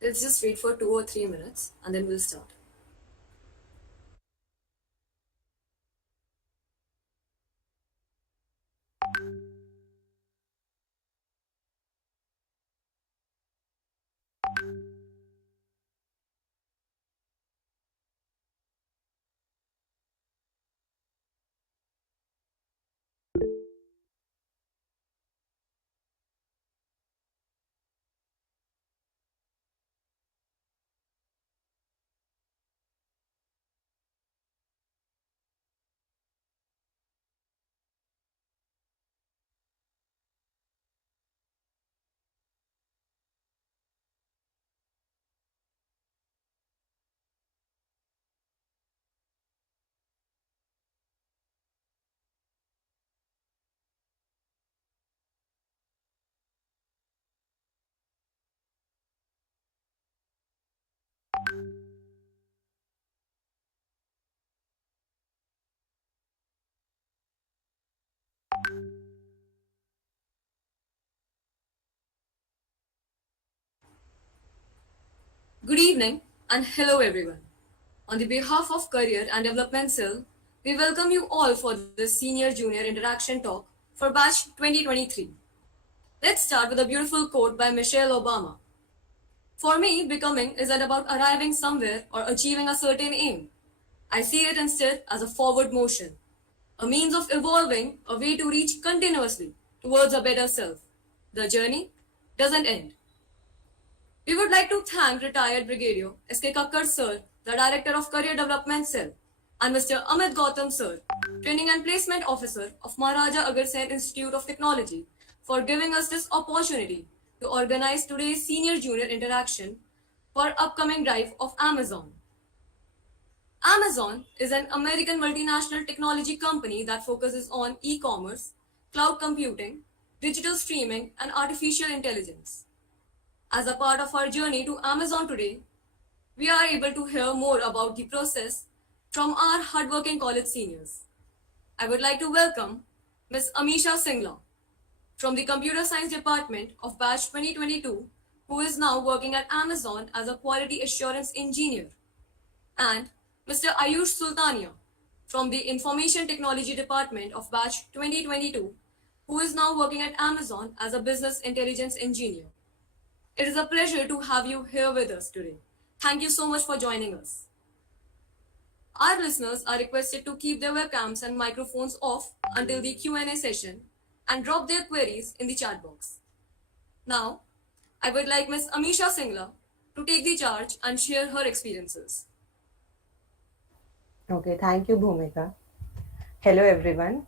Let's just wait for 2 or 3 minutes and then we'll start. Good evening. and hello everyone. On the behalf of Career and Development Cell, we welcome you all for this Senior Junior Interaction Talk for Batch 2023. Let's start with a beautiful quote by Michelle Obama. For me, becoming isn't about arriving somewhere or achieving a certain aim. I see it instead as a forward motion, a means of evolving, a way to reach continuously towards a better self. The journey doesn't end. We would like to thank retired Brigadier S.K. Kakkar Sir, the Director of Career Development Cell, and Mr. Amit Gautam Sir, Training and Placement Officer of Maharaja Agarsen Institute of Technology, for giving us this opportunity to organize today's Senior Junior Interaction for upcoming drive of Amazon. Amazon is an American multinational technology company that focuses on e-commerce, cloud computing, digital streaming, and artificial intelligence. As a part of our journey to Amazon today, we are able to hear more about the process from our hardworking college seniors. I would like to welcome Ms. Amisha Singla from the Computer Science Department of Batch 2022, who is now working at Amazon as a Quality Assurance Engineer, and Mr. Ayush Sultania from the Information Technology Department of Batch 2022, who is now working at Amazon as a Business Intelligence Engineer. It is a pleasure to have you here with us today. Thank you so much for joining us. Our listeners are requested to keep their webcams and microphones off until the Q&A session and drop their queries in the chat box. Now, I would like Ms. Amisha Singla to take the charge and share her experiences. Okay, thank you, Bhumika. Hello, everyone.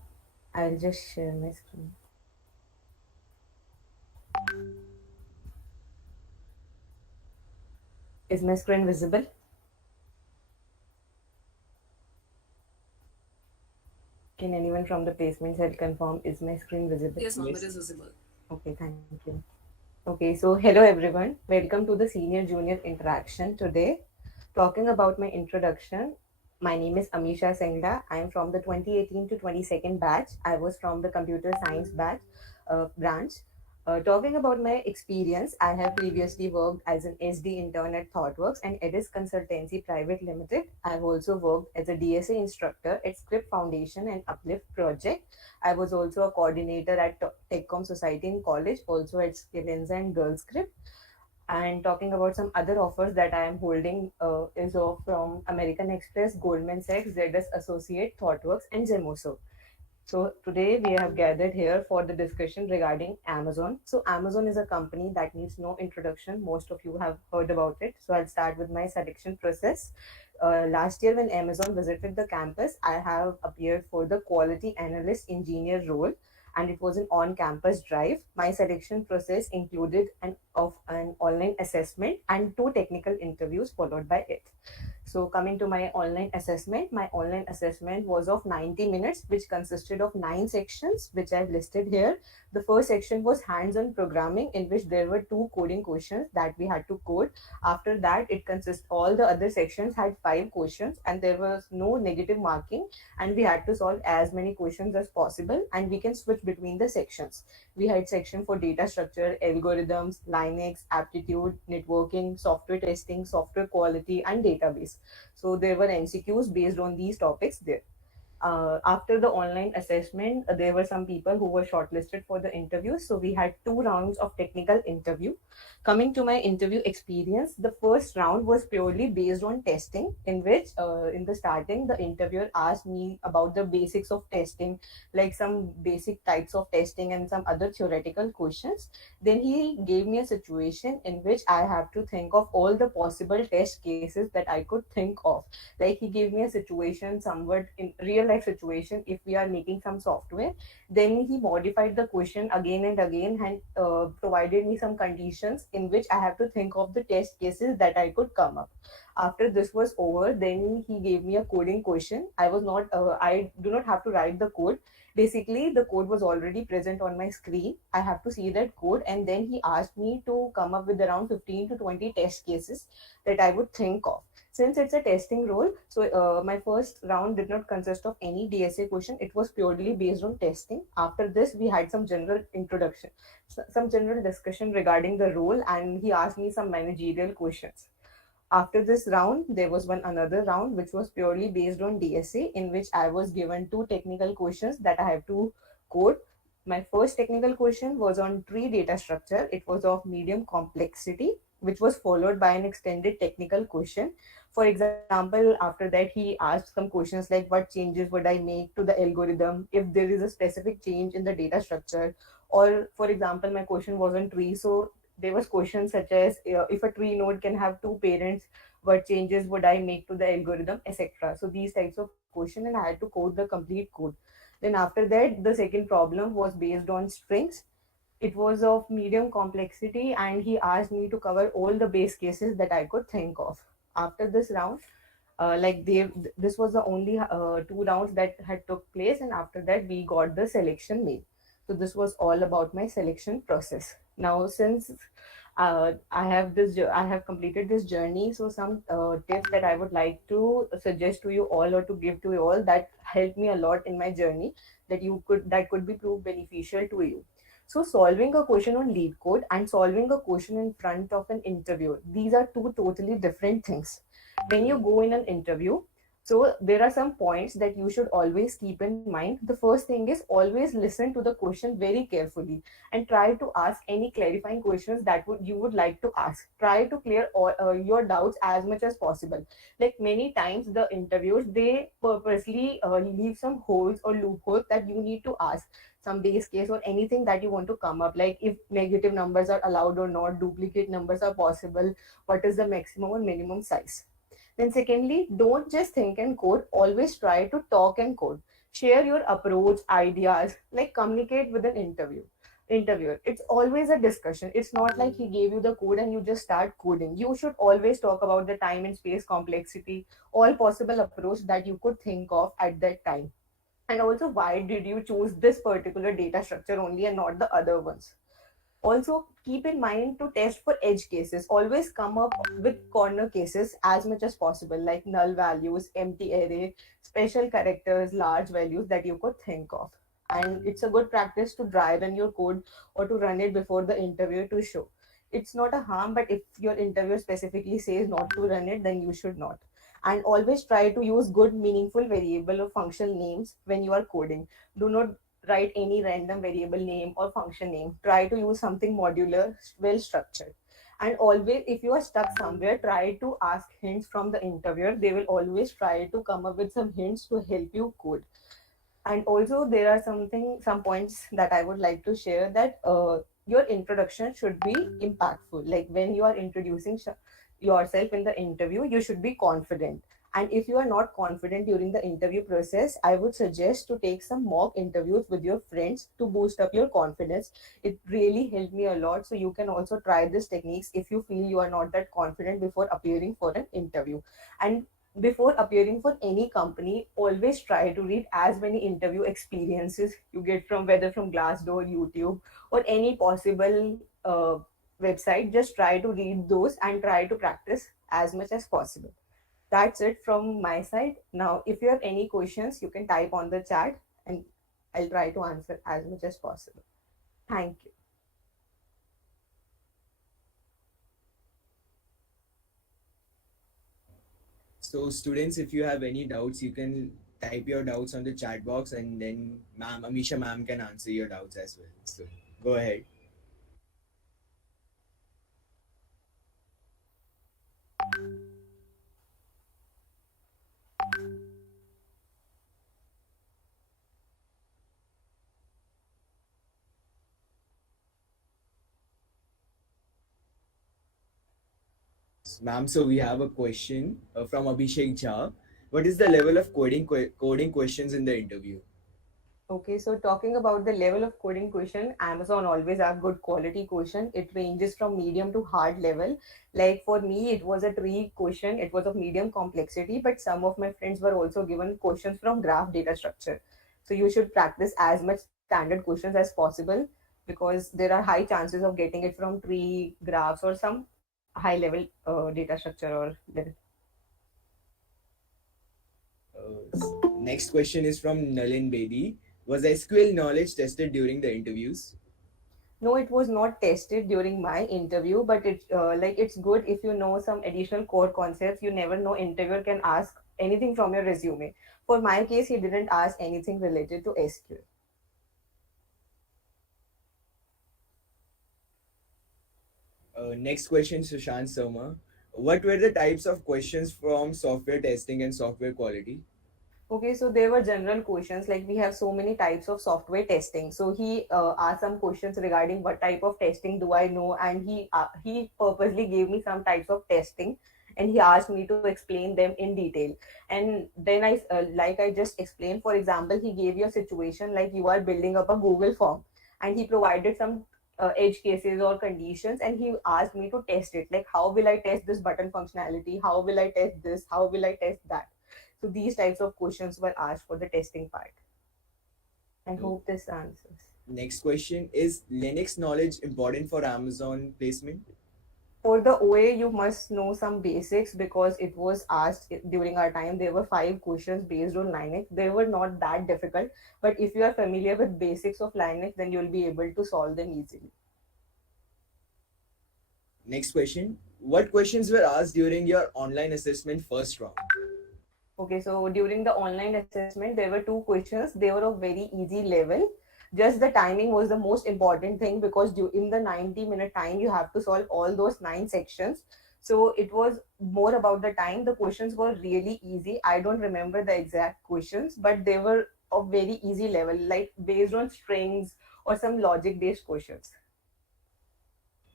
I'll just share my screen. Is my screen visible? Can anyone from the placement cell confirm, is my screen visible? Yes, ma'am, it is visible. Okay, thank you. Okay, so hello everyone. Welcome to the Senior Junior Interaction today. Talking about my introduction, my name is Amisha Sengla. I am from the 2018 to 22nd batch. I was from the computer science branch. Talking about my experience, I have previously worked as an SD intern at ThoughtWorks and Edis Consultancy Private Limited. I've also worked as a DSA instructor at Script Foundation and Uplift Project. I was also a coordinator at TechCom Society in college, also at Skillenza and Girl Script. And talking about some other offers that I am holding is from American Express, Goldman Sachs, ZS Associate, ThoughtWorks, and Zemoso. So today we have gathered here for the discussion regarding Amazon. So Amazon is a company that needs no introduction. Most of you have heard about it. So I'll start with my selection process. Last year when Amazon visited the campus, I have appeared for the quality analyst engineer role, and it was an on-campus drive. My selection process included an online assessment and 2 technical interviews followed by it. So coming to my online assessment was of 90 minutes, which consisted of 9 sections, which I've listed here. The first section was hands-on programming, in which there were 2 coding questions that we had to code. After that, all the other sections had 5 questions, and there was no negative marking, and we had to solve as many questions as possible, and we can switch between the sections. We had section for data structure, algorithms, Linux, aptitude, networking, software testing, software quality, and database. So there were MCQs based on these topics there. After the online assessment, there were some people who were shortlisted for the interview. So we had 2 rounds of technical interview. Coming to my interview experience, the first round was purely based on testing, in which in the starting, the interviewer asked me about the basics of testing, like some basic types of testing and some other theoretical questions. Then he gave me a situation in which I have to think of all the possible test cases that I could think of. Like he gave me a situation somewhat in real life situation. If we are making some software, then he modified the question again and again, and provided me some conditions in which I have to think of the test cases that I could come up. After this was over, then he gave me a coding question. I do not have to write the code. Basically, the code was already present on my screen. I have to see that code, and then he asked me to come up with around 15 to 20 test cases that I would think of. Since it's a testing role, so my first round did not consist of any DSA question. It was purely based on testing. After this, we had some general introduction, some general discussion regarding the role, and he asked me some managerial questions. After this round, there was one another round which was purely based on DSA, in which I was given two technical questions that I have to code. My first technical question was on tree data structure. It was of medium complexity, which was followed by an extended technical question. For example, after that, he asked some questions like what changes would I make to the algorithm if there is a specific change in the data structure. Or, for example, my question was on tree. So there was questions such as if a tree node can have two parents, what changes would I make to the algorithm, etc. So these types of questions, and I had to code the complete code. Then after that, the second problem was based on strings. It was of medium complexity, and he asked me to cover all the base cases that I could think of. After this round, this was the only two rounds that had took place, and after that we got the selection mail. So this was all about my selection process. Now, since I have completed this journey, so some tips that I would like to suggest to you all, or to give to you all, that helped me a lot in my journey, that could be proved beneficial to you. So solving a question on lead code and solving a question in front of an interviewer, these are two totally different things. When you go in an interview, so there are some points that you should always keep in mind. The first thing is always listen to the question very carefully and try to ask any clarifying questions that you would like to ask. Try to clear all your doubts as much as possible. Like many times the interviewers, they purposely leave some holes or loopholes that you need to ask, some base case or anything that you want to come up, like if negative numbers are allowed or not, duplicate numbers are possible, what is the maximum or minimum size. Then secondly, don't just think and code, always try to talk and code. Share your approach, ideas, like communicate with an interviewer. It's always a discussion. It's not like he gave you the code and you just start coding. You should always talk about the time and space complexity, all possible approach that you could think of at that time. And also, why did you choose this particular data structure only and not the other ones? Also, keep in mind to test for edge cases. Always come up with corner cases as much as possible, like null values, empty array, special characters, large values that you could think of. And it's a good practice to dry run your code or to run it before the interview to show. It's not a harm, but if your interviewer specifically says not to run it, then you should not. And always try to use good, meaningful variable or function names when you are coding. Do not write any random variable name or function name. Try to use something modular, well structured. And always, if you are stuck somewhere, try to ask hints from the interviewer. They will always try to come up with some hints to help you code. And also, there are some points that I would like to share, that your introduction should be impactful. Like when you are introducing yourself in the interview, you should be confident. And if you are not confident during the interview process, I would suggest to take some mock interviews with your friends to boost up your confidence. It really helped me a lot. So you can also try these techniques if you feel you are not that confident before appearing for an interview. And before appearing for any company, always try to read as many interview experiences you get, from whether from Glassdoor, YouTube, or any possible website. Just try to read those and try to practice as much as possible. That's it from my side. Now, if you have any questions, you can type on the chat, and I'll try to answer as much as possible. Thank you. So, students, if you have any doubts, you can type your doubts on the chat box, and then ma'am, Amisha ma'am can answer your doubts as well. So, go ahead. Ma'am, so we have a question from Abhishek Jha. What is the level of coding questions in the interview? Okay, so talking about the level of coding question, Amazon always have good quality question. It ranges from medium to hard level. Like for me, it was a tree question. It was of medium complexity, but some of my friends were also given questions from graph data structure. So you should practice as much standard questions as possible, because there are high chances of getting it from tree, graphs, or some high level data structure or level. Next question is from Nalin Bedi. Was SQL knowledge tested during the interviews? No, it was not tested during my interview, but it's good if you know some additional core concepts. You never know, interviewer can ask anything from your resume. For my case, he didn't ask anything related to SQL. Next question, Sushant Sharma. What were the types of questions from software testing and software quality? Okay, so there were general questions, like we have so many types of software testing. So he asked some questions regarding what type of testing do I know, and he purposely gave me some types of testing, and he asked me to explain them in detail. And then like I just explained, for example, he gave you a situation like you are building up a Google form, and he provided some edge cases or conditions, and he asked me to test it. Like, how will I test this button functionality? How will I test this? How will I test that? So these types of questions were asked for the testing part. I Uh, hope this answers. Next question, is Linux knowledge important for Amazon placement? For the OA, you must know some basics because it was asked during our time. There were 5 questions based on Linux. They were not that difficult, but if you are familiar with basics of Linux, then you'll be able to solve them easily. Next question, what questions were asked during your online assessment first round? Okay, so during the online assessment, there were 2 questions. They were of very easy level. Just the timing was the most important thing because in the 90-minute time, you have to solve all those 9 sections. So it was more about the time. The questions were really easy. I don't remember the exact questions, but they were of very easy level, like based on strings or some logic based questions.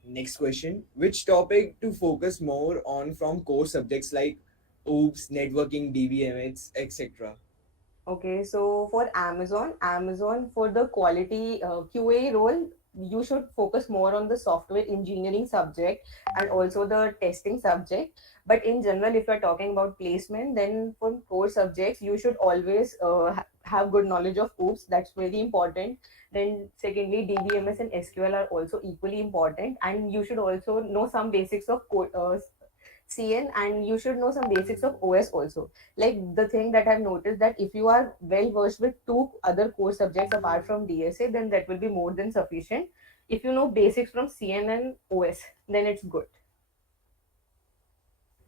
Next question, which topic to focus more on from core subjects like OOPS, networking, DBMS, etc.? Okay, so for Amazon for the quality QA role, you should focus more on the software engineering subject and also the testing subject. But in general, if you're talking about placement, then for core subjects, you should always have good knowledge of OOPS. That's very important. Then, secondly, DBMS and SQL are also equally important, and you should also know some basics of CN, and you should know some basics of OS also. Like the thing that I've noticed, that if you are well versed with 2 other core subjects apart from DSA, then that will be more than sufficient. If you know basics from CN and OS, then it's good.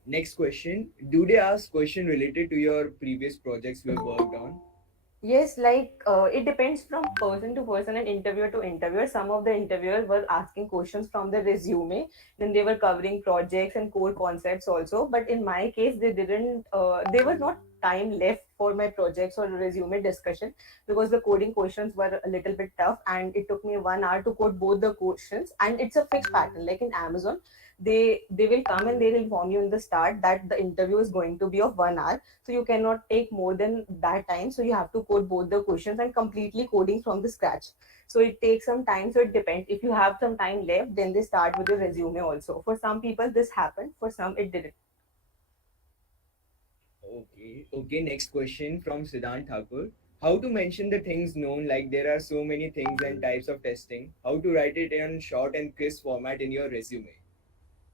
Next question, do they ask question related to your previous projects you have worked on? Yes, like it depends from person to person and interviewer to interviewer. Some of the interviewers were asking questions from the resume, then they were covering projects and core concepts also. But in my case, they didn't. There was not time left for my projects or resume discussion because the coding questions were a little bit tough, and it took me 1 hour to code both the questions. And it's a fixed pattern. Like in Amazon, they will come and they'll inform you in the start that the interview is going to be of 1 hour, so you cannot take more than that time, so you have to code both the questions and completely coding from the scratch. So it takes some time, so it depends. If you have some time left, then they start with your resume also. For some people this happened, for some it didn't. Okay, next question from Siddhant Thakur. How to mention the things known, like there are so many things and types of testing. How to write it in short and crisp format in your resume.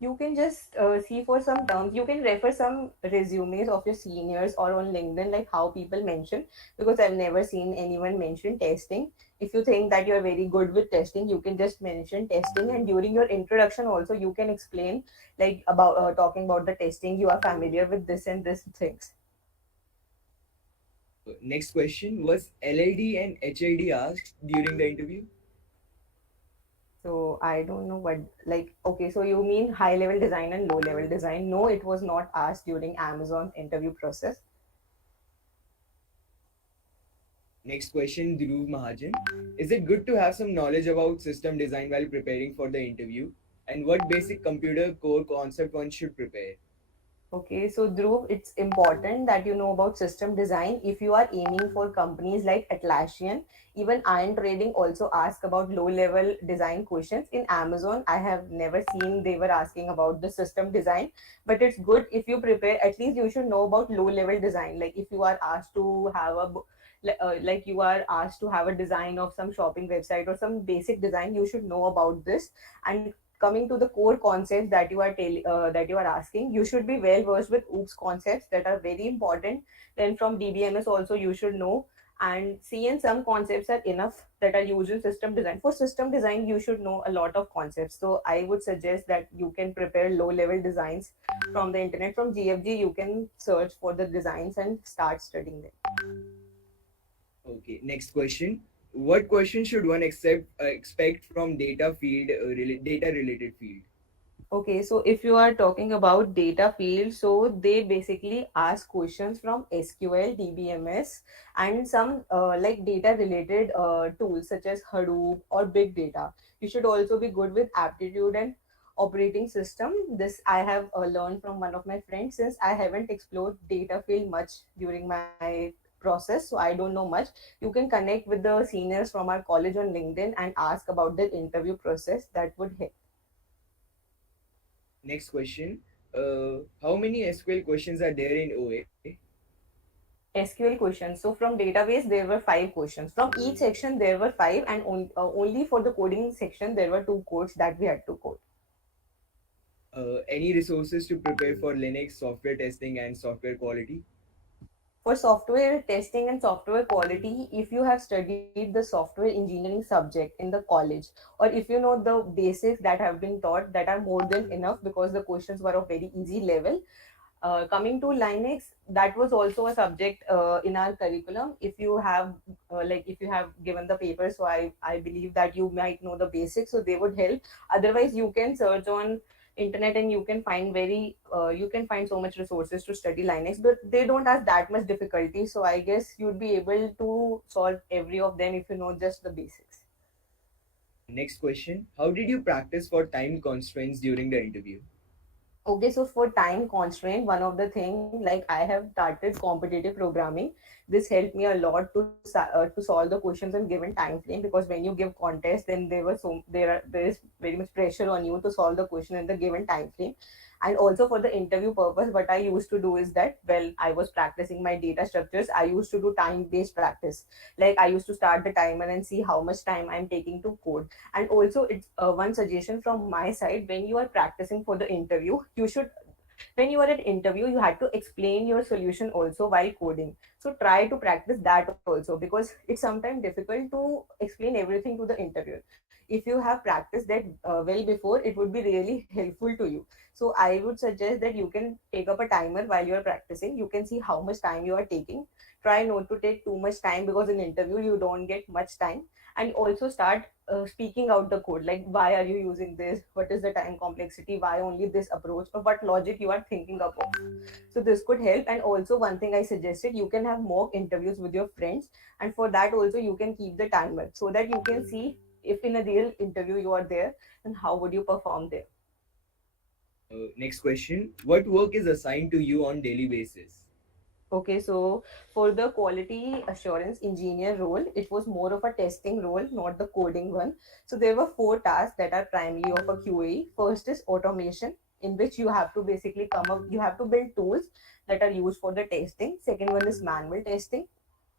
You can just see for some terms. You can refer some resumes of your seniors or on LinkedIn, like how people mention, because I've never seen anyone mention testing. If you think that you're very good with testing, you can just mention testing, and during your introduction also you can explain, like about talking about the testing, you are familiar with this and this things. Next question, was LLD and HLD asked during the interview? So I don't know what, like, okay, so you mean high level design and low level design? No, it was not asked during Amazon's interview process. Next question, Dhruv Mahajan. Is it good to have some knowledge about system design while preparing for the interview? And what basic computer core concept one should prepare? Okay, so Dhruv, it's important that you know about system design. If you are aiming for companies like Atlassian, even Iron Trading also ask about low-level design questions. In Amazon, I have never seen they were asking about the system design, but it's good if you prepare. At least you should know about low-level design. Like if you are asked to have like you are asked to have a design of some shopping website or some basic design, you should know about this. And coming to the core concepts that that you are asking, you should be well versed with OOPS concepts that are very important. Then from DBMS also you should know, and C and some concepts are enough that are used in system design. For system design, you should know a lot of concepts. So I would suggest that you can prepare low level designs from the internet. From GFG, you can search for the designs and start studying them. Okay, next question. What question should one expect from data related field? Okay, so if you are talking about data field, so they basically ask questions from SQL, DBMS, and some like data related tools such as Hadoop or big data. You should also be good with aptitude and operating system. This I have learned from one of my friends, since I haven't explored data field much during my process, so I don't know much. You can connect with the seniors from our college on LinkedIn and ask about the interview process. That would help. Next question. How many SQL questions are there in OA? SQL questions. So from database, there were five questions. From each section, there were five, and only for the coding section, there were two codes that we had to code. Any resources to prepare for Linux software testing and software quality? For software testing and software quality, if you have studied the software engineering subject in the college, or if you know the basics that have been taught, that are more than enough, because the questions were of very easy level. Coming to Linux, that was also a subject in our curriculum. If you have if you have given the paper, so I believe that you might know the basics, so they would help. Otherwise, you can search on internet and you can find so much resources to study Linux, but they don't have that much difficulty. So I guess you'd be able to solve every of them if you know just the basics. Next question. How did you practice for time constraints during the interview? Okay, so for time constraint, one of the thing, like I have started competitive programming. This helped me a lot to solve the questions in given time frame, because when you give contest, then there is very much pressure on you to solve the question in the given time frame. And also for the interview purpose, what I used to do is that, well, I was practicing my data structures. I used to do time based practice. Like I used to start the timer and see how much time I'm taking to code. And also, it's one suggestion from my side: when you are practicing for the interview, you should, when you are at interview, you had to explain your solution also while coding. So try to practice that also, because it's sometimes difficult to explain everything to the interviewer. If you have practiced that well before, it would be really helpful to you. So I would suggest that you can take up a timer while you are practicing. You can see how much time you are taking. Try not to take too much time, because in interview you don't get much time. And also start speaking out the code, like why are you using this, what is the time complexity, why only this approach, or what logic you are thinking of. So this could help. And also, one thing I suggested, you can have mock interviews with your friends, and for that also you can keep the timer, so that you can see if in a real interview you are there, and how would you perform there. Next question. What work is assigned to you on daily basis? Okay, so for the quality assurance engineer role, it was more of a testing role, not the coding one. So there were four tasks that are primarily of a QA. First is automation, in which you have to basically you have to build tools that are used for the testing. Second one is manual testing.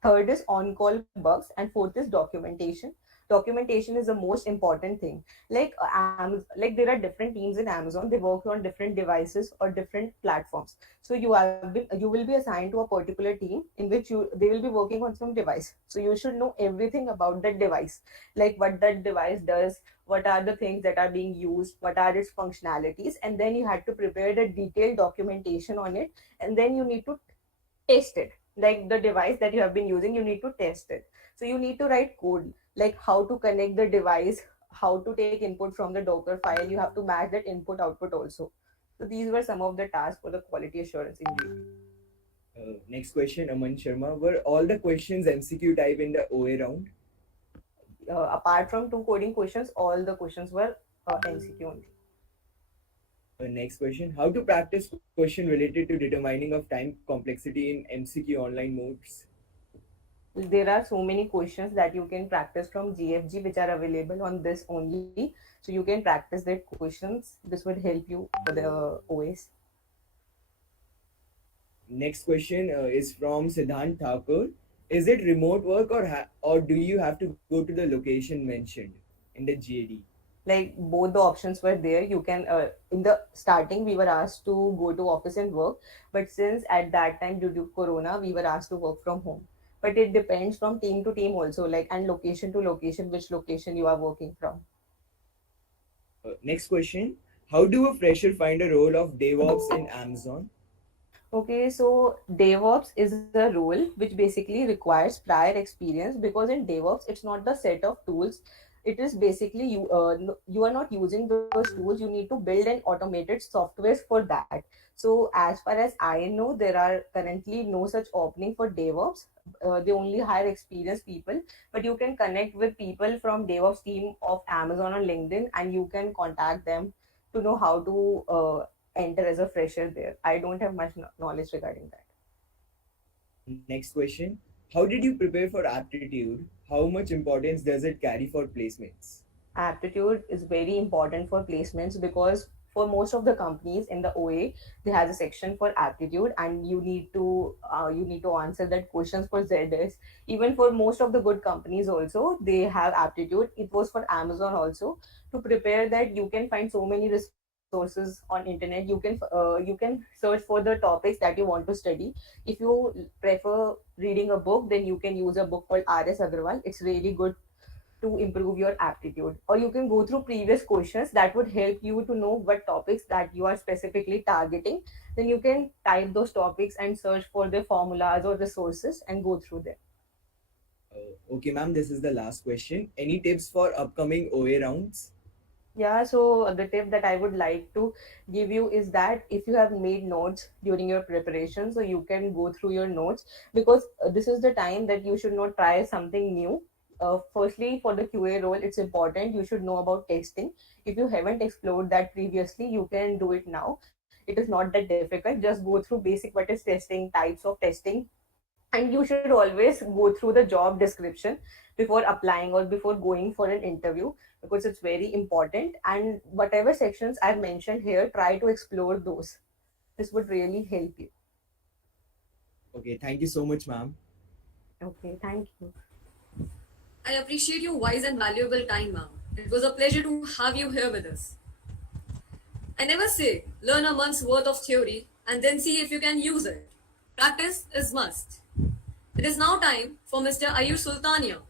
Third is on-call bugs, and fourth is documentation. Documentation is the most important thing. Like there are different teams in Amazon. They work on different devices or different platforms. So you will be assigned to a particular team in which they will be working on some device. So you should know everything about that device, like what that device does, what are the things that are being used, what are its functionalities, and then you had to prepare the detailed documentation on it, and then you need to test it. Like the device that you have been using, you need to test it. So you need to write code, like how to connect the device, how to take input from the Docker file. You have to match that input output also. So these were some of the tasks for the quality assurance engineer. Next question, Aman Sharma. Were all the questions MCQ type in the OA round? Apart from two coding questions, all the questions were MCQ only. Next question. How to practice question related to determining of time complexity in MCQ online modes? There are so many questions that you can practice from GFG, which are available on this only. So you can practice that questions. This would help you for the OS. Next question is from Siddhant Thakur. Is it remote work or do you have to go to the location mentioned in the GAD? Like both the options were there. You can in the starting we were asked to go to office and work, but since at that time, due to corona, we were asked to work from home. but it depends from team to team also, like, and location to location, which location you are working from. Next question. How do a fresher find a role of Devops in Amazon? Okay, so DevOps is a role which basically requires prior experience, because in DevOps it's not the set of tools. It is basically you are not using those tools. You need to build an automated softwares for that. So as far as I know, there are currently no such opening for DevOps. They only hire experienced people, but you can connect with people from DevOps team of Amazon or LinkedIn, and you can contact them to know how to enter as a fresher there. I don't have much knowledge regarding that. Next question. How did you prepare for aptitude? How much importance does it carry for placements? Aptitude is very important for placements, because for most of the companies in the OA, they has a section for aptitude, and you need to answer that questions for ZS. Even for most of the good companies also, they have aptitude. It was for Amazon also. To prepare that, you can find so many resources on internet. You can search for the topics that you want to study. If you prefer reading a book, then you can use a book called RS Agarwal. It's really good to improve your aptitude, or you can go through previous questions that would help you to know what topics that you are specifically targeting. Then you can type those topics and search for the formulas or the sources and go through them. Okay, ma'am, this is the last question. Any tips for upcoming OA rounds? Yeah, so the tip that I would like to give you is that if you have made notes during your preparation, so you can go through your notes, because this is the time that you should not try something new. Firstly, for the QA role, it's important you should know about testing. If you haven't explored that previously, you can do it now. It is not that difficult. Just go through basic what is testing, types of testing, and you should always go through the job description before applying or before going for an interview, because it's very important. And whatever sections I've mentioned here, try to explore those. This would really help you. Okay, thank you so much, ma'am. Okay, thank you. I appreciate your wise and valuable time, ma'am. It was a pleasure to have you here with us. I never say learn a month's worth of theory and then see if you can use it. Practice is must. It is now time for Mr. Ayur Sultania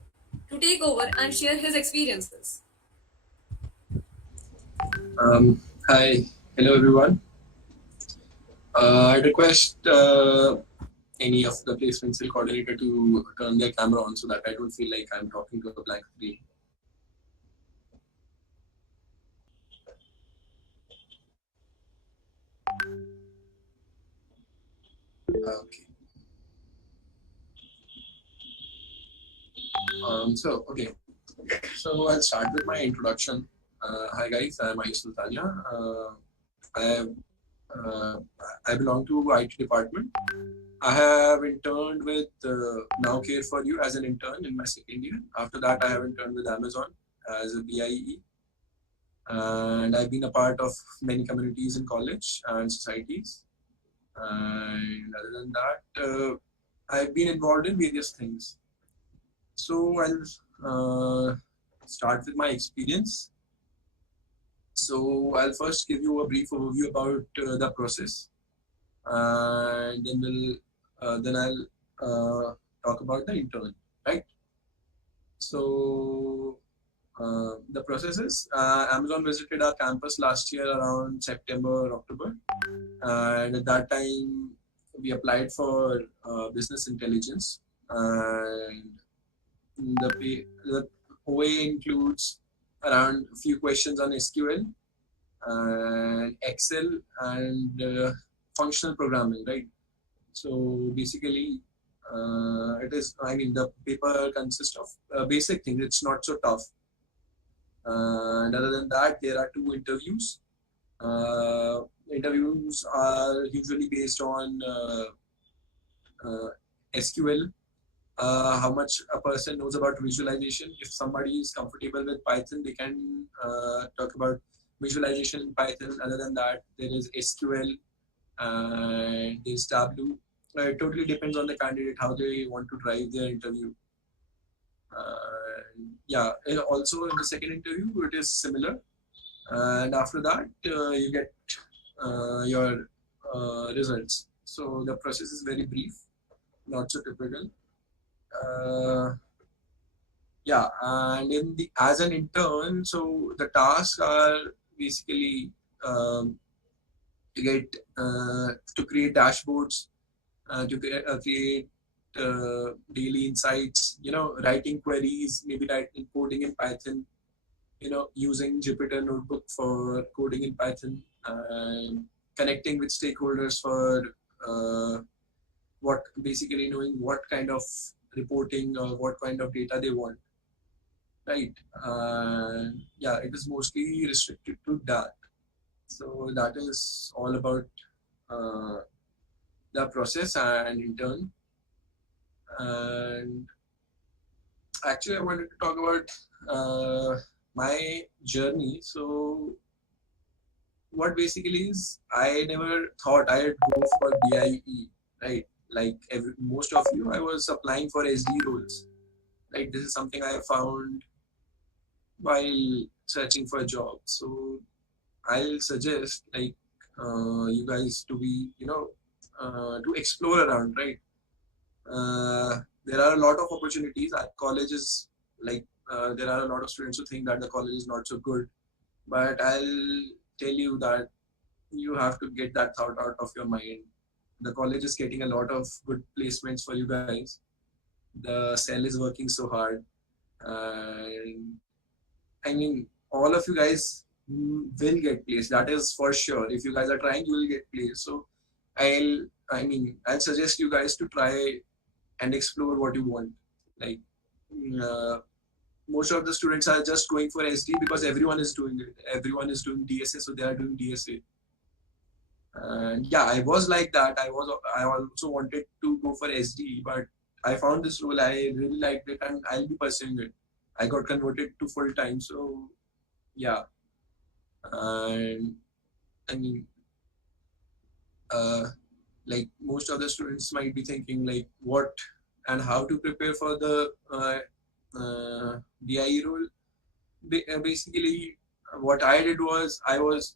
to take over and share his experiences. Hi, hello everyone. I request any of the placement cell coordinator to turn their camera on so that I don't feel like I'm talking to a blank screen. Okay. Okay. So I'll start with my introduction. Hi guys, I'm Ayush Sultania. I uh, I belong to IT department. I have interned with Now Care for You as an intern in my second year. After that, I have interned with Amazon as a BIE. And I've been a part of many communities in college and societies. And other than that, I've been involved in various things. So I'll start with my experience. So I'll first give you a brief overview about the process, and then I'll talk about the intern, right? So the process is Amazon visited our campus last year around September or October, and at that time we applied for business intelligence, and the OA includes around a few questions on SQL and Excel and functional programming, right? So basically, the paper consists of basic things. It's not so tough. And other than that, there are two interviews. Interviews are usually based on SQL, how much a person knows about visualization. If somebody is comfortable with Python, they can talk about visualization in Python. Other than that, there is SQL and there's Tableau. It totally depends on the candidate how they want to drive their interview. And also in the second interview, it is similar. And after that, you get your results. So the process is very brief, not so typical. Yeah, and as an intern, so the tasks are basically um, to get to create dashboards, create daily insights, writing queries, maybe writing coding in Python, using Jupyter Notebook for coding in Python, and connecting with stakeholders for what basically knowing what kind of reporting or what kind of data they want, right? Yeah, it is mostly restricted to that. So that is all about uh, the process and intern. And actually, I wanted to talk about my journey. So what basically is, I never thought I'd go for BIE, right? Like most of you, I was applying for SD roles, right? This is something I found while searching for a job. So I'll suggest like you guys to be, to explore around, right? There are a lot of opportunities at colleges. Like there are a lot of students who think that the college is not so good, but I'll tell you that you have to get that thought out of your mind. The college is getting a lot of good placements for you guys. The cell is working so hard, and I mean, all of you guys will get placed. That is for sure. If you guys are trying, you will get placed. So I'll suggest you guys to try and explore what you want. Like uh, most of the students are just going for SD because everyone is doing it. Everyone is doing DSA, so they are doing DSA. And yeah, I was like that. I also wanted to go for SD, but I found this role. I really liked it, and I'll be pursuing it. I got converted to full time, so yeah. And I mean, uh, like most of the students might be thinking like what and how to prepare for the DIE role. Basically, what I did was I was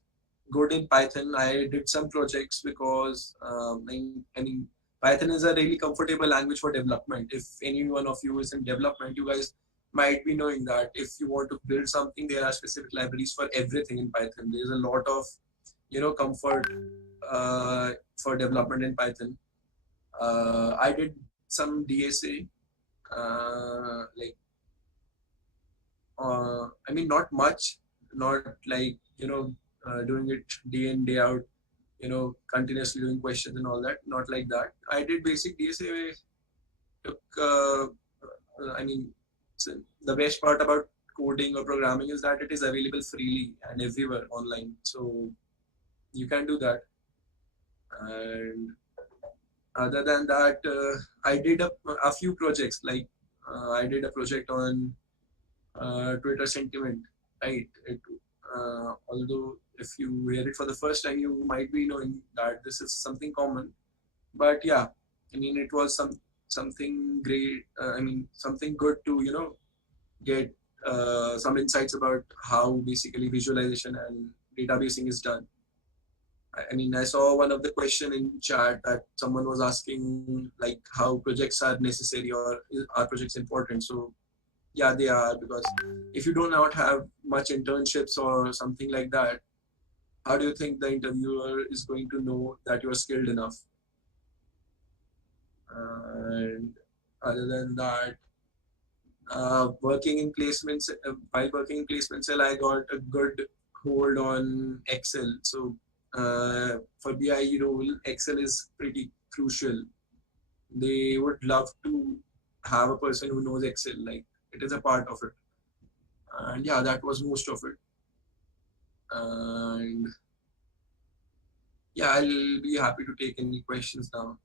good in Python. I did some projects because I mean Python is a really comfortable language for development. If any one of you is in development, you guys might be knowing that if you want to build something, there are specific libraries for everything in Python. There's a lot of comfort for development in Python. I did some DSA, like I mean not much, not like doing it day in day out, continuously doing questions and all that. Not like that. I did basic DSA. Took I mean, so the best part about coding or programming is that it is available freely and everywhere online. So you can do that. And other than that, I did a few projects. Like I did a project on Twitter sentiment, right? Although if you hear it for the first time, you might be knowing that this is something common. But yeah, I mean, it was something great. I mean, something good to get some insights about how basically visualization and databasing is done. I mean, I saw one of the question in chat that someone was asking like how projects are necessary or are projects important. So yeah, they are, because if you do not have much internships or something like that, how do you think the interviewer is going to know that you are skilled enough? And other than that, working in placements, while working in placement cell, I got a good hold on Excel. So for BIE role, Excel is pretty crucial. They would love to have a person who knows Excel. Like it is a part of it. And yeah, that was most of it. And yeah, I'll be happy to take any questions now.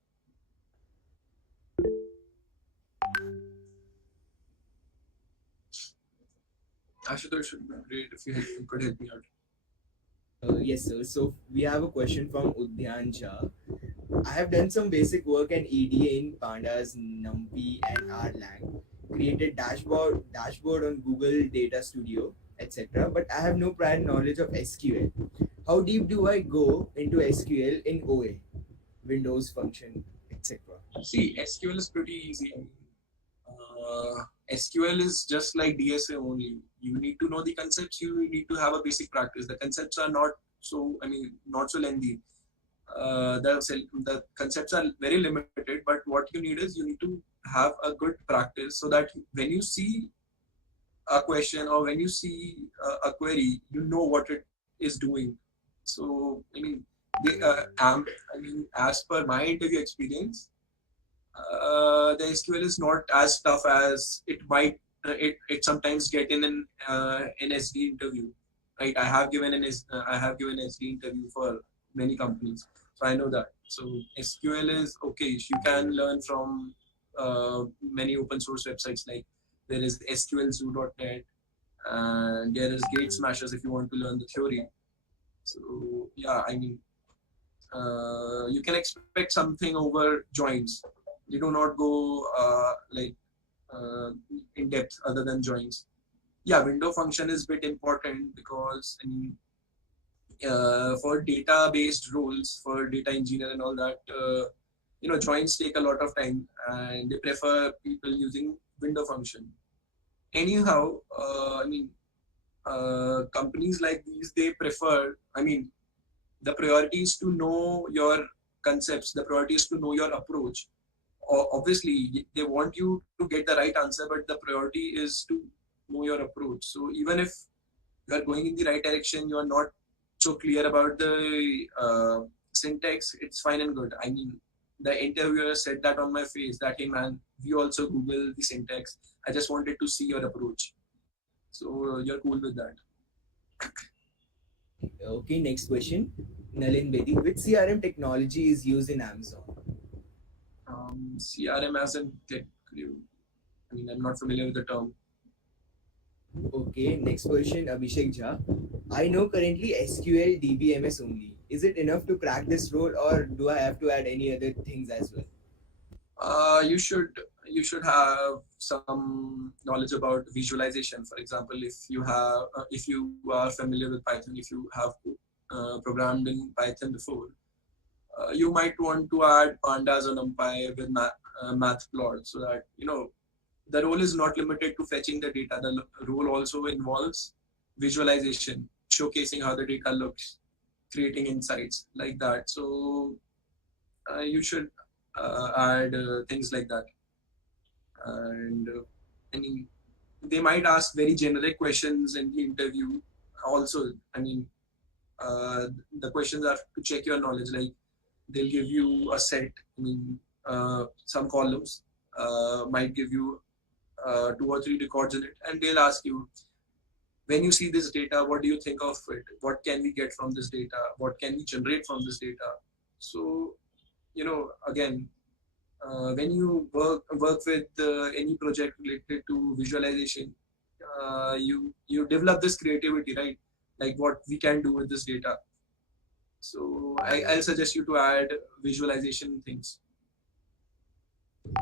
Ashutosh, should be great if you could help me out. Yes, sir. So we have a question from Udyan Jha. I have done some basic work and EDA in Pandas, NumPy, and Rlang. Created dashboard on Google Data Studio, etc. But I have no prior knowledge of SQL. How deep do I go into SQL in OA, Windows function, etc.? See, SQL is pretty easy. SQL is just like DSA only. You need to know the concepts. You need to have a basic practice. The concepts are not so, not so lengthy. The concepts are very limited, but what you need is you need to have a good practice so that when you see a question or when you see a query, you know what it is doing. So as per my interview experience, the SQL is not as tough as it might. It sometimes get in an SD interview, right? I have given SD interview for many companies, so I know that. So SQL is okay. You can learn from many open source websites, like there is SQLzoo.net, and there is Gate Smashers if you want to learn the theory. So yeah, you can expect something over joins. You do not go uh, in depth other than joins. Yeah, window function is a bit important because for data-based roles, for data engineer and all that, joins take a lot of time, and they prefer people using window function. Anyhow, companies like these, they prefer. The priority is to know your concepts. The priority is to know your approach. Obviously, they want you to get the right answer, but the priority is to know your approach. So even if you are going in the right direction, you are not so clear about the syntax, it's fine and good. The interviewer said that on my face that, hey man, we also Google the syntax. I just wanted to see your approach. So you're cool with that. Okay, next question. Nalin Bedi, which CRM technology is used in Amazon? CRM as in tech. I'm not familiar with the term. Okay, next question, Abhishek Jha. I know currently SQL DBMS only. Is it enough to crack this role, or do I have to add any other things as well? You should have some knowledge about visualization. For example, if you are familiar with Python, if you have programmed in Python before, you might want to add pandas or NumPy with matplotlib, so that the role is not limited to fetching the data. The role also involves visualization, showcasing how the data looks, creating insights like that. So you should add things like that. And they might ask very generic questions in the interview also. The questions are to check your knowledge. Like, they'll give you a set, some columns, might give you 2 or 3 records in it, and they'll ask you, when you see this data, what do you think of it? What can we get from this data? What can we generate from this data? So, again, when you work with any project related to visualization, you develop this creativity, right? Like, what we can do with this data. So I'll suggest you to add visualization things.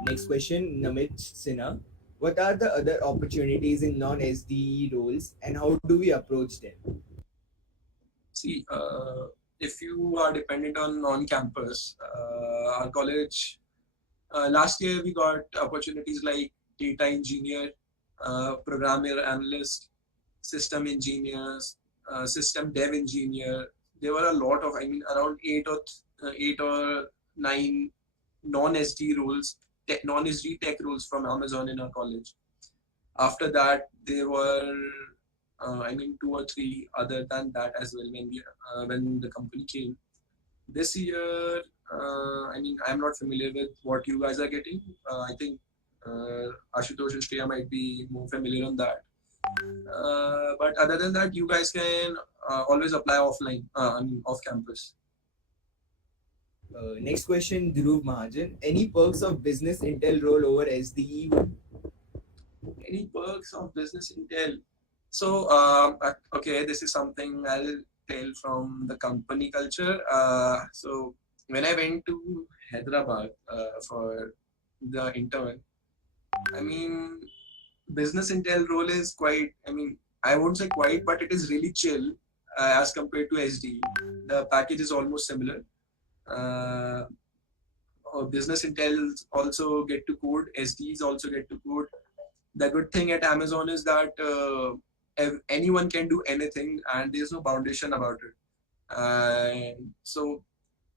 Next question, Namit Sinha. What are the other opportunities in non-SDE roles, and how do we approach them? See, if you are dependent on campus, our college, last year we got opportunities like data engineer, programmer analyst, system engineers, system dev engineer. There were a lot of, around 8 or 9 non-SD roles, non-SD tech roles from Amazon in our college. After that, there were 2 or 3 other than that as well when the company came. This year, I'm not familiar with what you guys are getting. I think Ashutosh and Shreya might be more familiar on that. But other than that, you guys can always apply offline, off campus. Next question, Dhruv Mahajan. Any perks of business intel role over SDE? Any perks of business intel? So, okay, this is something I'll tell from the company culture. So, when I went to Hyderabad for the intern, business intel role is quite, I won't say quite, but it is really chill as compared to SD. The package is almost similar. business intels also get to code, SDs also get to code. The good thing at Amazon is that anyone can do anything and there's no foundation about it. And so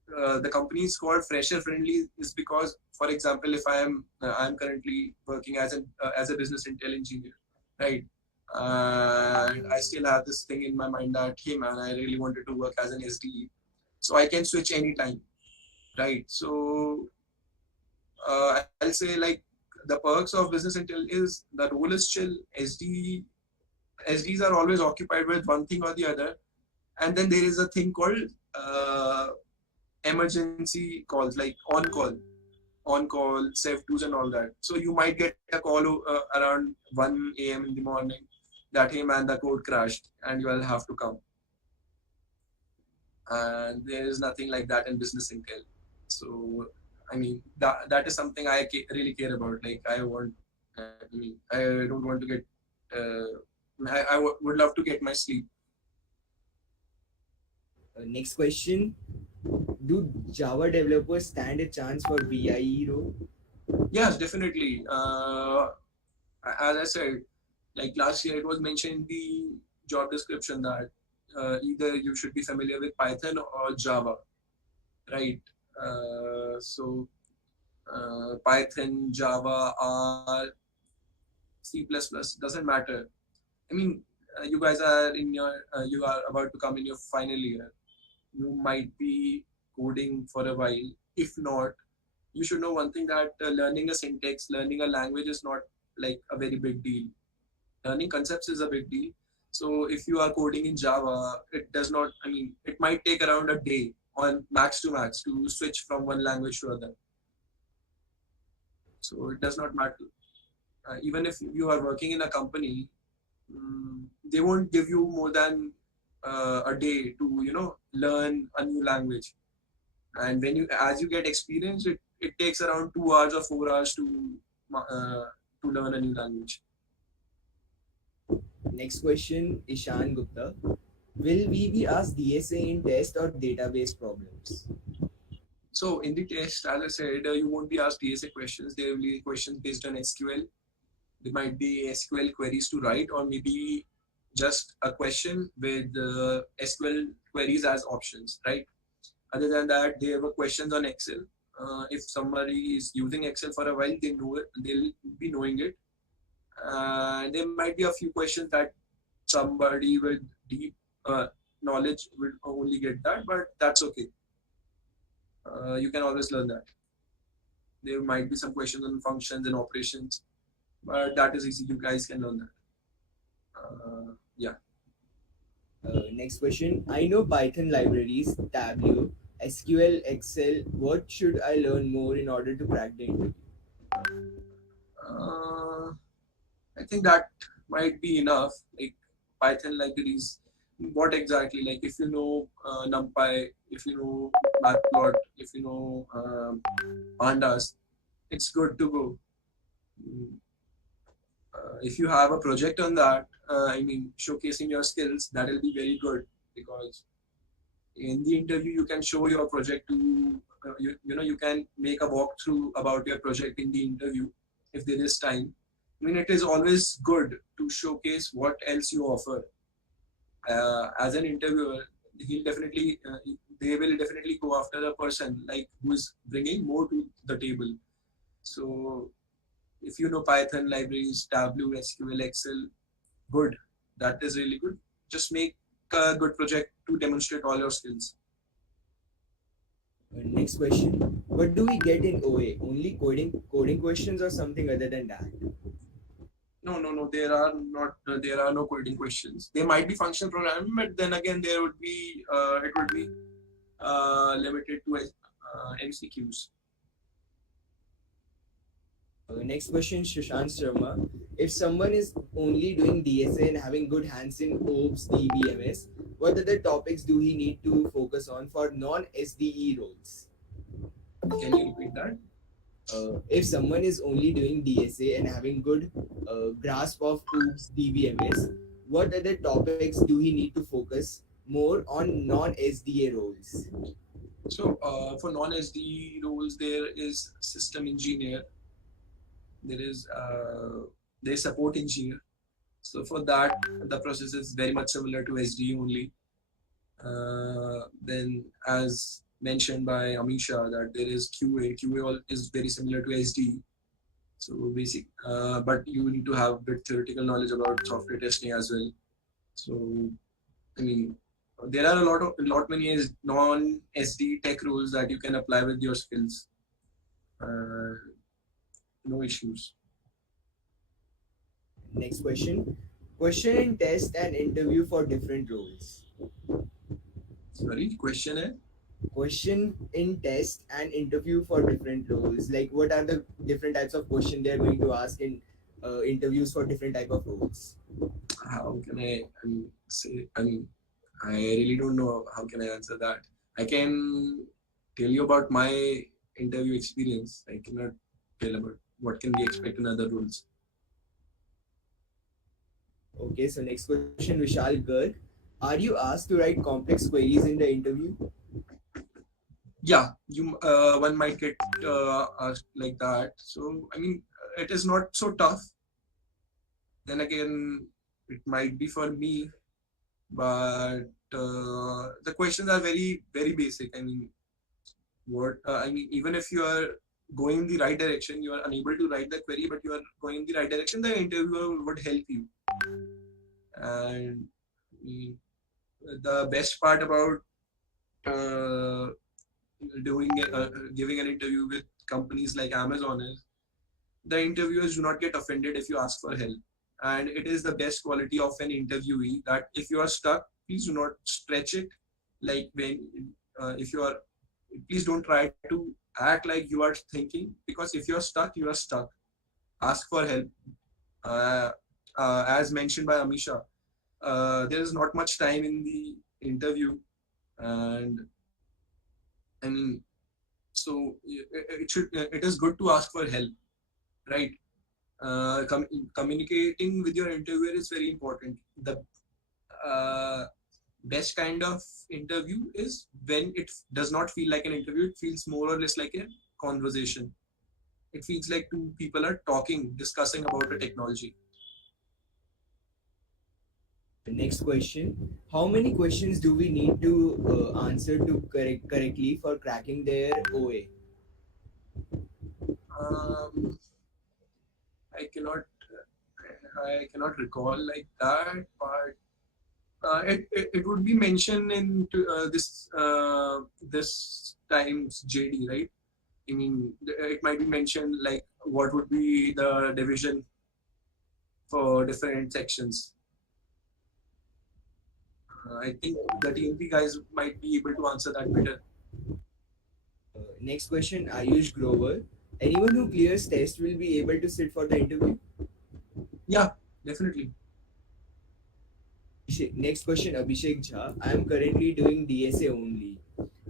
the company is called fresher friendly is because, for example, if I'm currently working as a business intel engineer, right? And I still have this thing in my mind that, hey man, I really wanted to work as an SDE, so I can switch anytime, right? So I'll say like the perks of business intel is the role is chill. SDs are always occupied with one thing or the other, and then there is a thing called emergency calls, like on call, safe twos and all that. So you might get a call around 1 a.m. in the morning that, hey man, the code crashed and you will have to come. And there is nothing like that in business intel. So I mean that is something I really care about. Like I don't want to get. Would love to get my sleep. Next question. Do Java developers stand a chance for BIE role? Yes, definitely. As I said, like last year, it was mentioned in the job description that either you should be familiar with Python or Java, right? So Python, Java, R, C++, doesn't matter. I mean, you guys are you are about to come in your final year. You might be coding for a while. If not, you should know one thing, that learning a syntax, learning a language is not like a very big deal. Learning concepts is a big deal. So if you are coding in Java, it does not, I mean, it might take around a day on max to switch from one language to other. So it does not matter. Even if you are working in a company, they won't give you more than a day to, learn a new language. And as you get experience, it takes around 2 hours or 4 hours to learn a new language. Next question, Ishan Gupta. Will we be asked DSA in test or database problems? So in the test, as I said, you won't be asked DSA questions. There will be questions based on SQL. There might be SQL queries to write, or maybe just a question with SQL queries as options, right? Other than that, there were questions on Excel. If somebody is using Excel for a while, they'll be knowing it. There might be a few questions that somebody with deep knowledge will only get that, but that's okay. You can always learn that. There might be some questions on functions and operations, but that is easy. You guys can learn that. Yeah. Next question. I know Python libraries, Tableau, SQL, Excel. What should I learn more in order to crack the interview? I think that might be enough. Like Python libraries, what exactly? Like if you know NumPy, if you know Matplot, if you know Pandas, it's good to go. If you have a project on that, I mean, showcasing your skills, that will be very good, because in the interview you can show your project to you can make a walkthrough about your project in the interview if there is time. I mean, it is always good to showcase what else you offer. As an interviewer, they will definitely go after a person like who is bringing more to the table. So if you know Python libraries, Tableau, SQL, Excel, good. That is really good. Just make a good project to demonstrate all your skills. Next question. What do we get in OA? Only coding questions or something other than that? No. There are no coding questions. There might be function programming, but then again, it would be limited to MCQs. Next question, Sushant Sharma. If someone is only doing DSA and having good hands in OOPS, DBMS, what other topics do he need to focus on for non-SDE roles? Can you repeat that? If someone is only doing DSA and having good grasp of OOPS, DBMS, what other topics do he need to focus more on non-SDA roles? So for non-SD roles, there is system engineer, there is support engineer. So for that, the process is very much similar to SD only. Then, as mentioned by Amisha, that there is QA. QA is very similar to SD. So basic, but you need to have bit theoretical knowledge about software testing as well. So I mean, there are a lot many non-SD tech roles that you can apply with your skills. Uh, no issues. Next question. Question, test, and interview for different roles. Sorry, question है? Question in test and interview for different roles. Like, what are the different types of question they are going to ask in interviews for different type of roles? How can I say? I mean, I really don't know how can I answer that. I can tell you about my interview experience. I cannot tell about what can be expected in other roles. Okay, so next question, Vishal Garg. Are you asked to write complex queries in the interview? Yeah, you one might get asked like that. So I mean, it is not so tough. Then again, it might be for me, but the questions are very basic. I mean, even if you are going in the right direction, you are unable to write the query, but you are going in the right direction, the interviewer would help you. And the best part about uh, giving an interview with companies like Amazon is the interviewers do not get offended if you ask for help. And it is the best quality of an interviewee that if you are stuck, please do not stretch it. Like if you are, please don't try to act like you are thinking, because if you are stuck, you are stuck. Ask for help. Uh, as mentioned by Amisha, there is not much time in the interview, and I mean, so it is good to ask for help, right? Communicating with your interviewer is very important. The uh, best kind of interview is when it does not feel like an interview, it feels more or less like a conversation. It feels like two people are talking, discussing about a technology. Next question. How many questions do we need to answer to correctly for cracking their OA? Um, I cannot recall like that, but it would be mentioned in this time's JD, right? I mean, it might be mentioned like what would be the division for different sections. I think the TNP guys might be able to answer that better. Next question, Ayush Grover. Anyone who clears test will be able to sit for the interview? Yeah, definitely. Next question, Abhishek Jha. I am currently doing DSA only.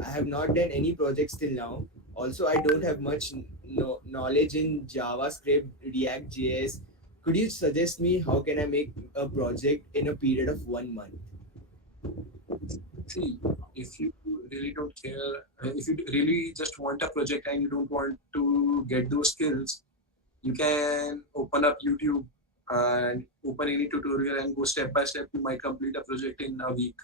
I have not done any projects till now. Also, I don't have much knowledge in JavaScript, React JS. Could you suggest me how can I make a project in a period of 1 month? See, if you really don't care, if you really just want a project and you don't want to get those skills, you can open up YouTube and open any tutorial and go step by step. You might complete a project in a week.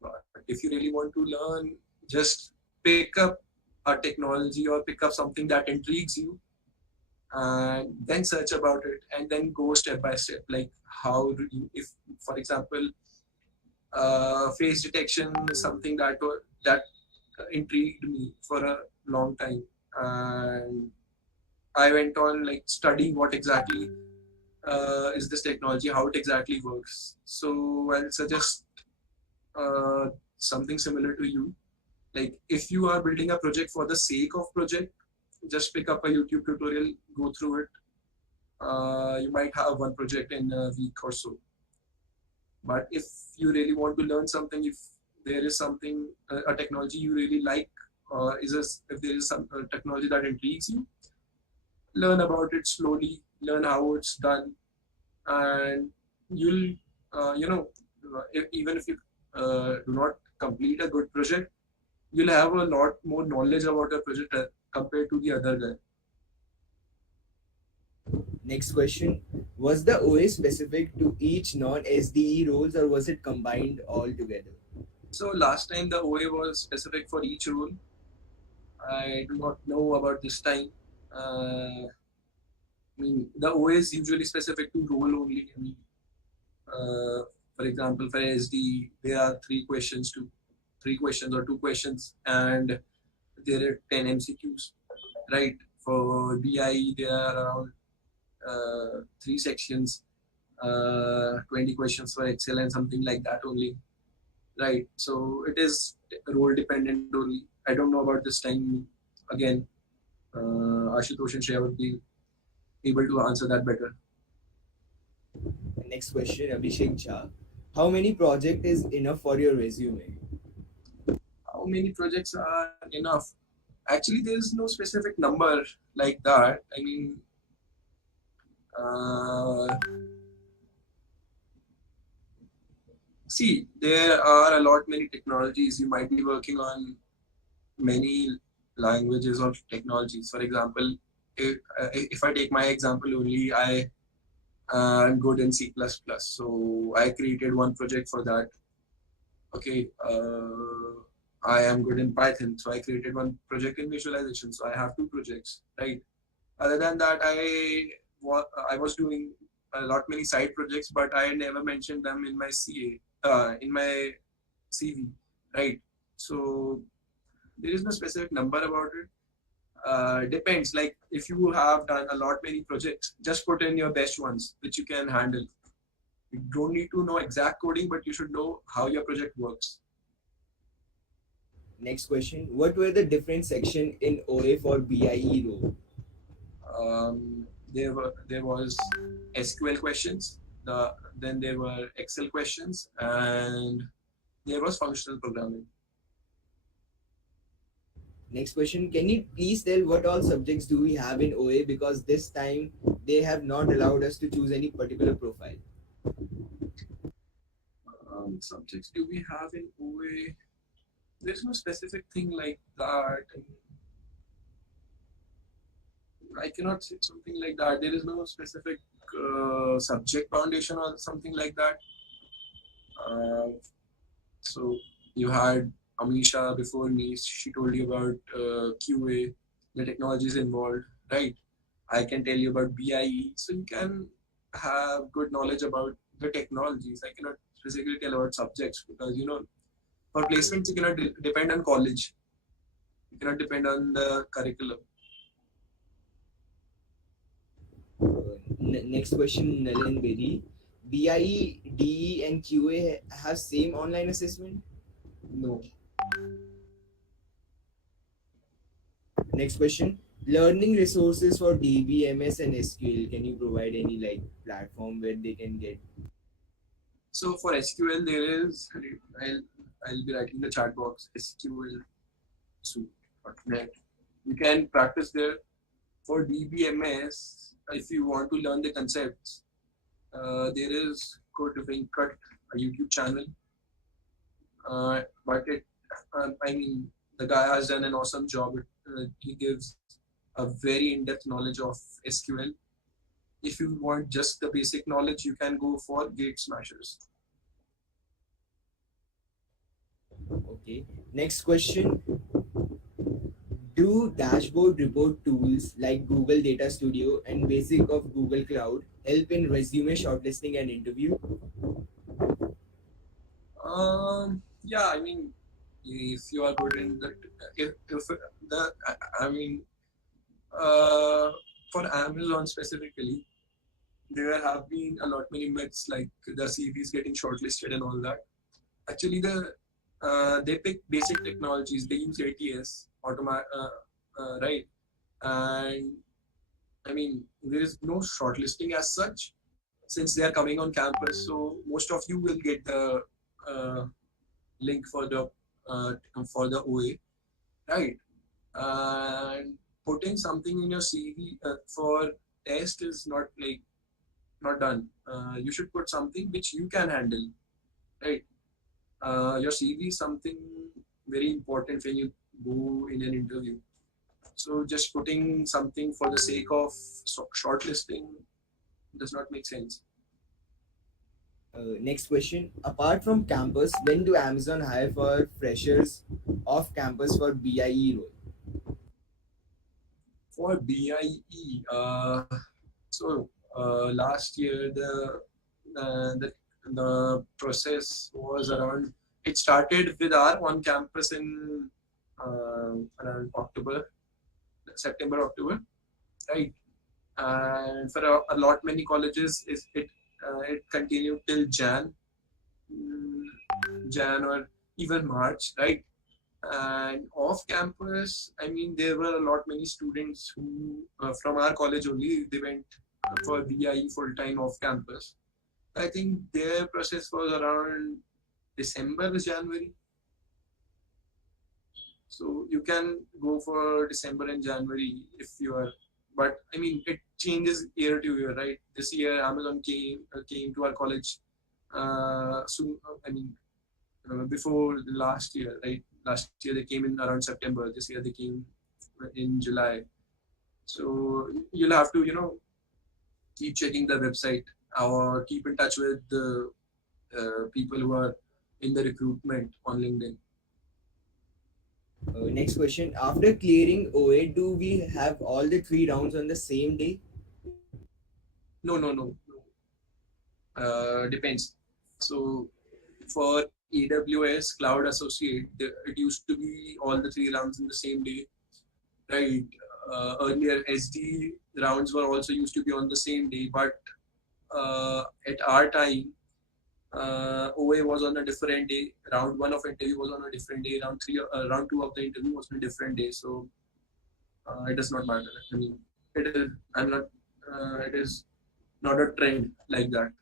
But if you really want to learn, just pick up a technology or pick up something that intrigues you and then search about it and then go step by step. Like how do you, if for example, face detection is something that intrigued me for a long time, and I went on like studying what exactly is this technology, how it exactly works. So I'll suggest uh, something similar to you. Like if you are building a project for the sake of project, just pick up a YouTube tutorial, go through it. You might have one project in a week or so. But if you really want to learn something, if there is something, a technology you really like, if there is some technology that intrigues you, learn about it slowly, learn how it's done, and you'll, even if you do not complete a good project, you'll have a lot more knowledge about your project compared to the other guy. Next question. Was the OA specific to each non-SDE roles or was it combined all together? So last time the OA was specific for each role. I do not know about this time. I mean, the OA is usually specific to role only. I mean, for example, for SD, there are three questions or two questions, and there are 10 MCQs, right? For BI, there are around three sections, 20 questions for Excel, and something like that only, right? So it is role dependent only. I don't know about this time. Again, Ashutosh and Shreya would be able to answer that better. Next question, Abhishek Jha. How many projects is enough for your resume? How many projects are enough? Actually, there is no specific number like that. I mean, see, there are a lot many technologies. You might be working on many languages or technologies. For example, if I take my example only, I'm good in C++. So I created one project for that. Okay, I am good in Python. So I created one project in visualization. So I have two projects, right? Other than that, I was doing a lot many side projects, but I never mentioned them in my in my CV, right? So there is no specific number about it. Depends. Like if you have done a lot many projects, just put in your best ones which you can handle. You don't need to know exact coding, but you should know how your project works. Next question. What were the different sections in OA for BIE role? There was SQL questions. Then there were Excel questions, and there was functional programming. Next question. Can you please tell what all subjects do we have in OA, because this time they have not allowed us to choose any particular profile. Subjects do we have in OA? There's no specific thing like that. I cannot say something like that. There is no specific subject foundation or something like that. So you had Amisha before me. She told you about QA, the technologies involved, right? I can tell you about BIE. So you can have good knowledge about the technologies. I cannot specifically tell about subjects because, for placements, you cannot depend on college. You cannot depend on the curriculum. Next question, Nalin Bedi. BIE, DE, and QA have same online assessment? No. Next question. Learning resources for DB, MS, and SQL. Can you provide any platform where they can get? So for SQL, there is. I'll be writing the chat box. SQL.net. You can practice there. For DBMS, if you want to learn the concepts, there is Code to Cut, a YouTube channel. But the guy has done an awesome job. He gives a very in-depth knowledge of SQL. If you want just the basic knowledge, you can go for Gate Smashers. Okay. Next question. Do dashboard report tools like Google Data Studio and Basic of Google Cloud help in resume shortlisting and interview? Yeah, if you are good in that, for Amazon specifically, there have been a lot many myths like the CVs getting shortlisted and all that. Actually, they pick basic technologies. They use ATS, right? And there is no shortlisting as such since they are coming on campus. So most of you will get the link for the OA, right? And putting something in your CV for test is not done. You should put something which you can handle, right? Your CV is something very important when you go in an interview. So just putting something for the sake of shortlisting does not make sense. Next question. Apart from campus, when do Amazon hire for freshers off campus for BIE role? For BIE, last year the process was around. It started with our on campus in around September, October, right? And for a lot many colleges, it continued till Jan or even March, right? And off campus, I mean, there were a lot many students who from our college only they went for BIE full time off campus. I think their process was around December, January. So you can go for December and January if you are, but I mean it changes year to year, right? This year Amazon came to our college soon. I mean before last year, right? Last year they came in around September. This year they came in July. So you'll have to keep checking the website or keep in touch with the people who are in the recruitment on LinkedIn. Next question. After clearing OA, do we have all the 3 rounds on the same day? No. Depends. So for AWS Cloud Associate, it used to be all the 3 rounds in the same day, right? Earlier SD rounds were also used to be on the same day, but at our time, OA was on a different day. Round 1 of interview was on a different day. Round 2 of the interview was on a different day. So it does not matter. I mean, it is. I'm not. It is not a trend like that.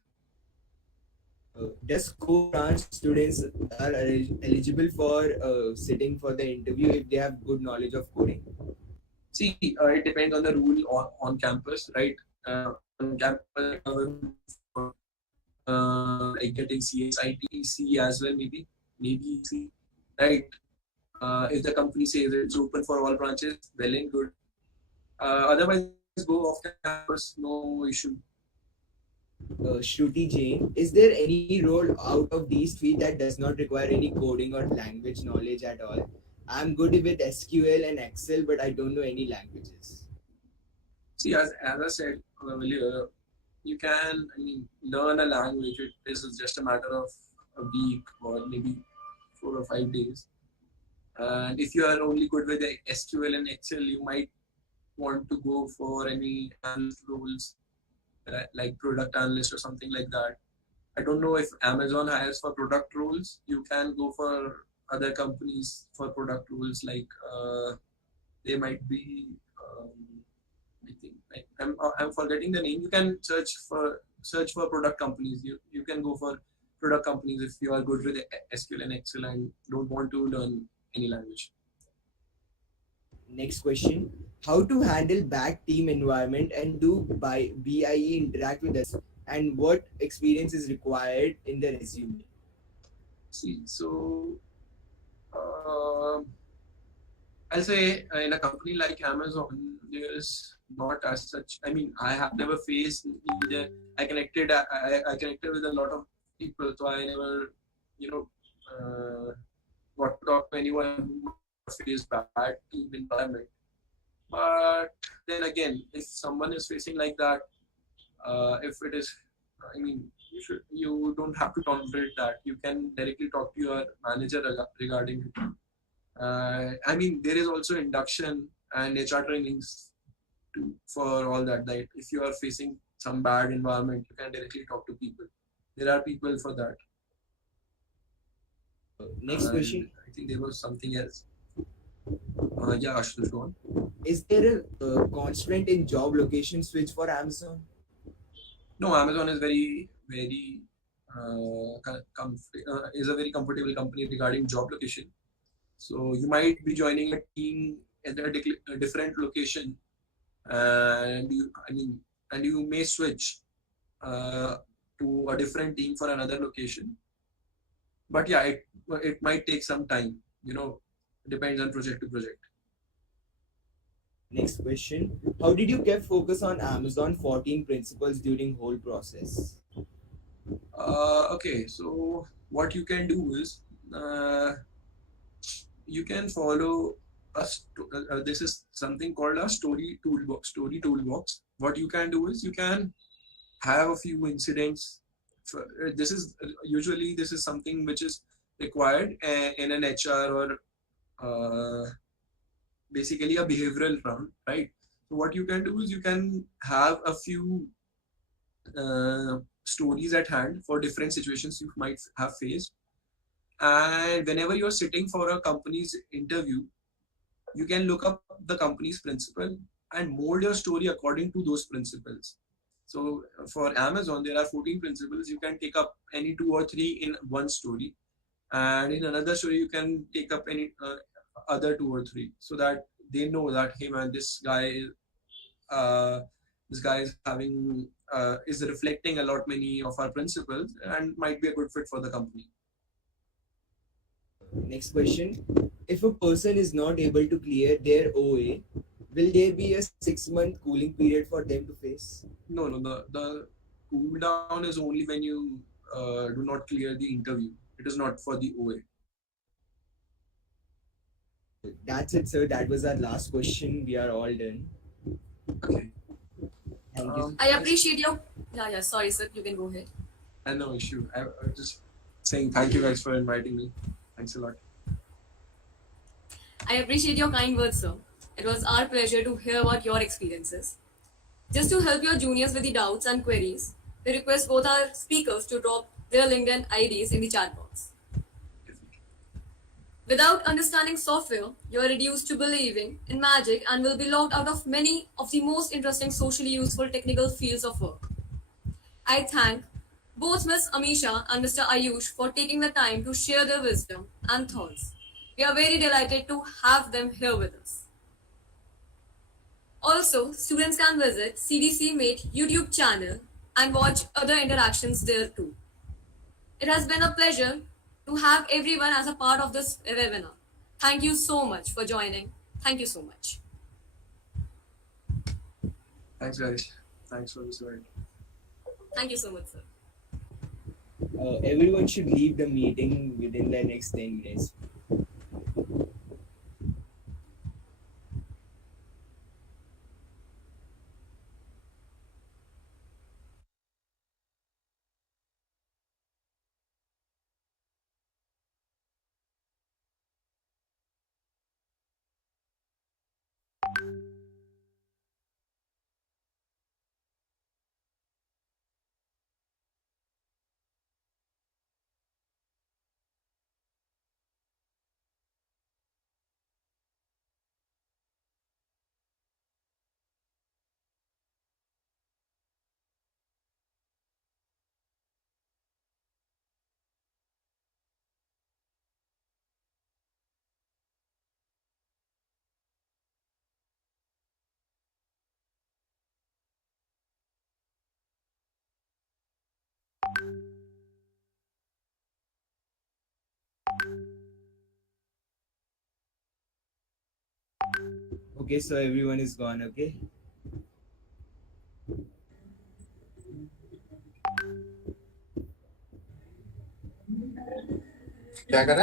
Does core branch students are eligible for sitting for the interview if they have good knowledge of coding? See, it depends on the rule on campus, right? On campus, like getting CSIT, C as well, maybe C, right? If the company says it's open for all branches, well and good. Otherwise, go off campus, no issue. Shruti Jain, is there any role out of these 3 that does not require any coding or language knowledge at all? I'm good with SQL and Excel, but I don't know any languages. See, as I said earlier, you can, I mean, learn a language. It is just a matter of a week or maybe 4 or 5 days. And if you are only good with the SQL and Excel, you might want to go for any analyst roles, like product analyst or something like that. I don't know if Amazon hires for product roles. You can go for other companies for product roles, like they might be. I think I'm forgetting the name. You can search for product companies. You can go for product companies if you are good with SQL and Excel and don't want to learn any language. Next question. How to handle back team environment and do BIE interact with us, and what experience is required in the resume? See, so I'll say in a company like Amazon, there's not as such. I mean, I have never faced either. I connected with a lot of people, so I never, got to talk to anyone who faced bad team environment. But then again, if someone is facing like that, if it is, I mean, you don't have to tolerate that. You can directly talk to your manager regarding it. I mean, there is also induction and HR trainings for all that. That if you are facing some bad environment, you can directly talk to people. There are people for that. Next question. I think there was something else. Yeah, Ashutosh, go on. Is there a constraint in job location switch for Amazon? No, Amazon is very, very is a very comfortable company regarding job location. So you might be joining a team at a different location, and you may switch to a different team for another location. But yeah, it might take some time. depends on project to project. Next question. How did you keep focus on Amazon 14 principles during whole process? Okay, so what you can do is you can follow this is something called a story toolbox. What you can do is you can have a few incidents. This is usually this is something which is required in an HR or basically a behavioral round, right? So what you can do is you can have a few stories at hand for different situations you might have faced, and whenever you're sitting for a company's interview, you can look up the company's principle and mold your story according to those principles. So for Amazon, there are 14 principles. You can take up any two or three in one story, and in another story, you can take up any other two or three, so that they know that hey man, uh, this guy is having is reflecting a lot many of our principles and might be a good fit for the company. Next question. If a person is not able to clear their OA, will there be a 6-month cooling period for them to face? No, no, the cool down is only when you do not clear the interview. It is not for the OA. That's it, sir. That was our last question. We are all done. Okay. Thank you. I appreciate your. Yeah, sorry, sir. You can go ahead. And no issue. I was just saying thank you guys for inviting me. Thanks a lot. I appreciate your kind words, sir. It was our pleasure to hear about your experiences. Just to help your juniors with the doubts and queries, we request both our speakers to drop their LinkedIn IDs in the chat box. Without understanding software, you are reduced to believing in magic and will be locked out of many of the most interesting socially useful technical fields of work. I thank both Ms. Amisha and Mr. Ayush for taking the time to share their wisdom and thoughts. We are very delighted to have them here with us. Also, students can visit CDC Mate YouTube channel and watch other interactions there too. It has been a pleasure to have everyone as a part of this webinar. Thank you so much for joining. Thank you so much. Thanks, guys. Thanks for this event. Thank you so much, sir. Everyone should leave the meeting within the next 10 minutes. Okay, so everyone is gone, okay? क्या करा